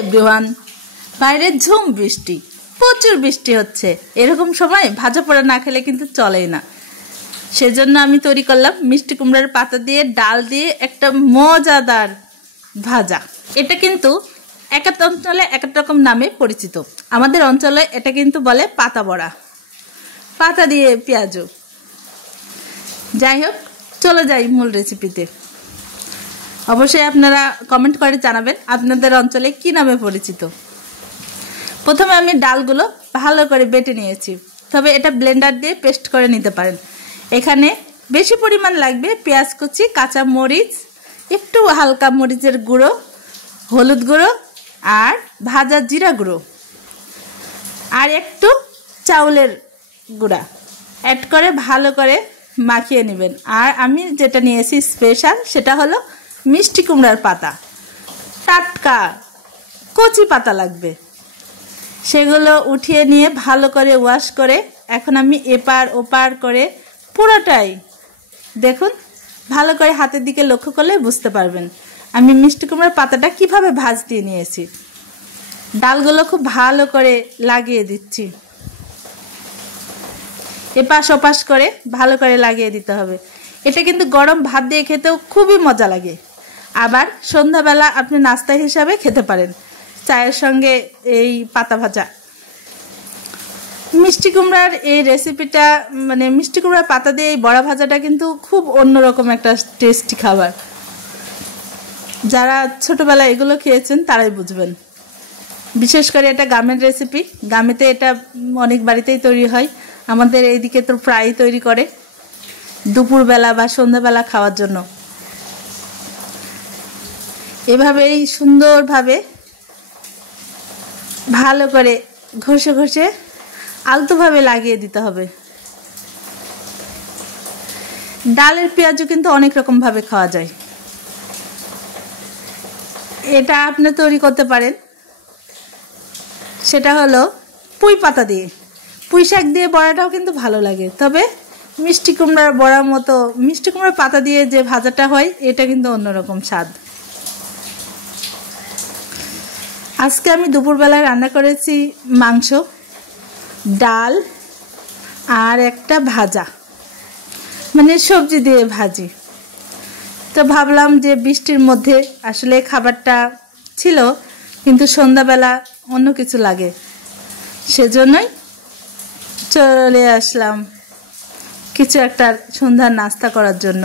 Everyone, বাইরে ঝুম বৃষ্টি, প্রচুর বৃষ্টি হচ্ছে। এরকম সময় ভাজা পোড়া না খেলে কিন্তু চলেই না। সেজন্য আমি তৈরি করলাম মিষ্টি কুমড়ার পাতা দিয়ে ডাল দিয়ে একটা মজাদার ভাজা। এটা কিন্তু এক এক অঞ্চলে এক এক রকম নামে পরিচিত। আমাদের অঞ্চলে এটা কিন্তু বলে পাতা বড়া, পাতা দিয়ে পেঁয়াজু। যাই হোক, চলে যাই মূল রেসিপিতে। অবশ্যই আপনারা কমেন্ট করে জানাবেন আপনাদের অঞ্চলে কি নামে পরিচিত। প্রথমে আমি ডালগুলো ভালো করে বেটে নিয়েছি, তবে এটা ব্লেন্ডার দিয়ে পেস্ট করে নিতে পারেন। এখানে বেশি পরিমাণ লাগবে পেঁয়াজ কুচি, কাঁচা মরিচ, একটু হালকা মরিচের গুঁড়ো, হলুদ গুঁড়ো আর ভাজা জিরা গুঁড়ো আর একটু চাউলের গুঁড়া অ্যাড করে ভালো করে মাখিয়ে নেবেন। আর আমি যেটা নিয়েছি স্পেশাল, সেটা হলো মিষ্টি কুমড়ার পাতা, টাটকা কচি পাতা লাগবে। সেগুলো উঠিয়ে নিয়ে ভালো করে ওয়াশ করে এখন আমি এপার ওপার করে পুরোটাই দেখুন, ভালো করে হাতের দিকে লক্ষ্য করলে বুঝতে পারবেন আমি মিষ্টি কুমড়ার পাতাটা কিভাবে ভাজ দিয়ে নিয়েছি। ডালগুলো খুব ভালো করে লাগিয়ে দিচ্ছি, এপাশ ওপাশ করে ভালো করে লাগিয়ে দিতে হবে। এটা কিন্তু গরম ভাত দিয়ে খেতেও খুবই মজা লাগে। আবার সন্ধ্যাবেলা আপনি নাস্তা হিসাবে খেতে পারেন চায়ের সঙ্গে এই পাতা ভাজা। মিষ্টি কুমড়ার এই রেসিপিটা, মানে মিষ্টি কুমড়ার পাতা দিয়ে এই বড়া ভাজাটা কিন্তু খুব অন্যরকম একটা টেস্টি খাবার। যারা ছোটবেলায় এগুলো খেয়েছেন তারাই বুঝবেন। বিশেষ করে এটা গ্রামের রেসিপি, গ্রামেতে এটা অনেক বাড়িতেই তৈরি হয়। আমাদের এইদিকে তো প্রায়ই তৈরি করে দুপুরবেলা বা সন্ধ্যাবেলা খাওয়ার জন্য। এভাবেই সুন্দরভাবে ভালো করে ঘষে ঘষে আলতোভাবে লাগিয়ে দিতে হবে। ডালের পেঁয়াজও কিন্তু অনেক রকমভাবে খাওয়া যায়। এটা আপনি তৈরি করতে পারেন, সেটা হলো পুঁই পাতা দিয়ে। পুঁই শাক দিয়ে বড়াটাও কিন্তু ভালো লাগে, তবে মিষ্টি কুমড়ার বড়ার মতো মিষ্টি কুমড়ার পাতা দিয়ে যে ভাজাটা হয় এটা কিন্তু অন্যরকম স্বাদ। আজকে আমি দুপুরবেলায় রান্না করেছি মাংস, ডাল আর একটা ভাজা, মানে সবজি দিয়ে ভাজি। তো ভাবলাম যে বৃষ্টির মধ্যে আসলে খাবারটা ছিল, কিন্তু সন্ধ্যাবেলা অন্য কিছু লাগে, সেজন্যই চলে আসলাম কিছু একটা সন্ধ্যার নাস্তা করার জন্য।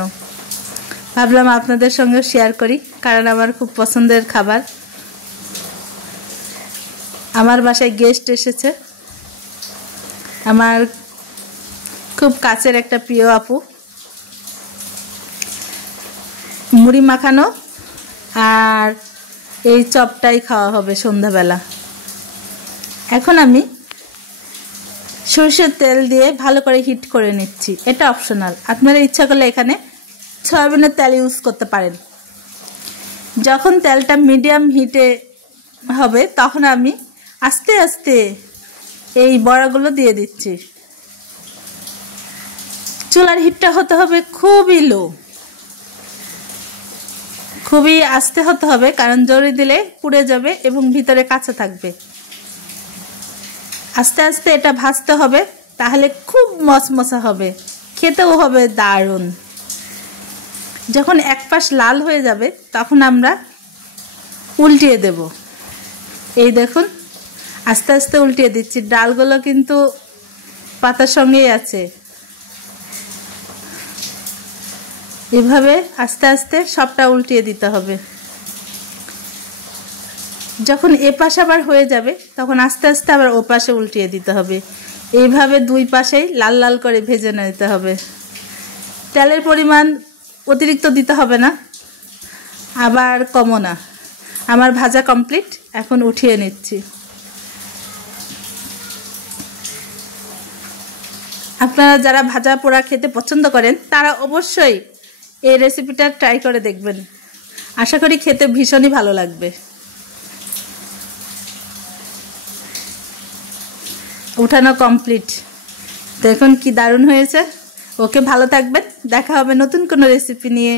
ভাবলাম আপনাদের সঙ্গে শেয়ার করি, কারণ আমার খুব পছন্দের খাবার। আমার বাসায় গেস্ট এসেছে, আমার খুব কাছের একটা প্রিয় আপু। মুড়ি মাখানো আর এই চপটাই খাওয়া হবে সন্ধ্যাবেলা। এখন আমি সরষের তেল দিয়ে ভালো করে হিট করে নিচ্ছি। এটা অপশনাল, আপনারা ইচ্ছা করলে এখানে সয়াবিনের তেল ইউজ করতে পারেন। যখন তেলটা মিডিয়াম হিটে হবে তখন আমি আস্তে আস্তে এই বড়াগুলো দিয়ে দিচ্ছি। চুলার হিটটা হতে হবে খুবই লো, খুবই আস্তে হতে হবে, কারণ জোরে দিলে পুড়ে যাবে এবং ভিতরে কাঁচা থাকবে। আস্তে আস্তে এটা ভাজতে হবে, তাহলে খুব মচমচা হবে, খেতেও হবে দারুণ। যখন এক পাশ লাল হয়ে যাবে তখন আমরা উল্টিয়ে দেব। এই দেখুন, আস্তে আস্তে উল্টিয়ে দিচ্ছি। ডালগুলো কিন্তু পাতার সঙ্গেই আছে। এভাবে আস্তে আস্তে সবটা উল্টিয়ে দিতে হবে। যখন এ পাশ আবার হয়ে যাবে তখন আস্তে আস্তে আবার ও পাশে উল্টিয়ে দিতে হবে। এইভাবে দুই পাশেই লাল লাল করে ভেজে নিতে হবে। তেলের পরিমাণ অতিরিক্ত দিতে হবে না, আবার কমও না। আমার ভাজা কমপ্লিট, এখন উঠিয়ে নিচ্ছি। আপনারা যারা ভাজা পোড়া খেতে পছন্দ করেন তারা অবশ্যই এই রেসিপিটা ট্রাই করে দেখবেন। আশা করি খেতে ভীষণই ভালো লাগবে। উঠানো কমপ্লিট, দেখুন কি দারুণ হয়েছে। ওকে, ভালো থাকবেন, দেখা হবে নতুন কোনো রেসিপি নিয়ে।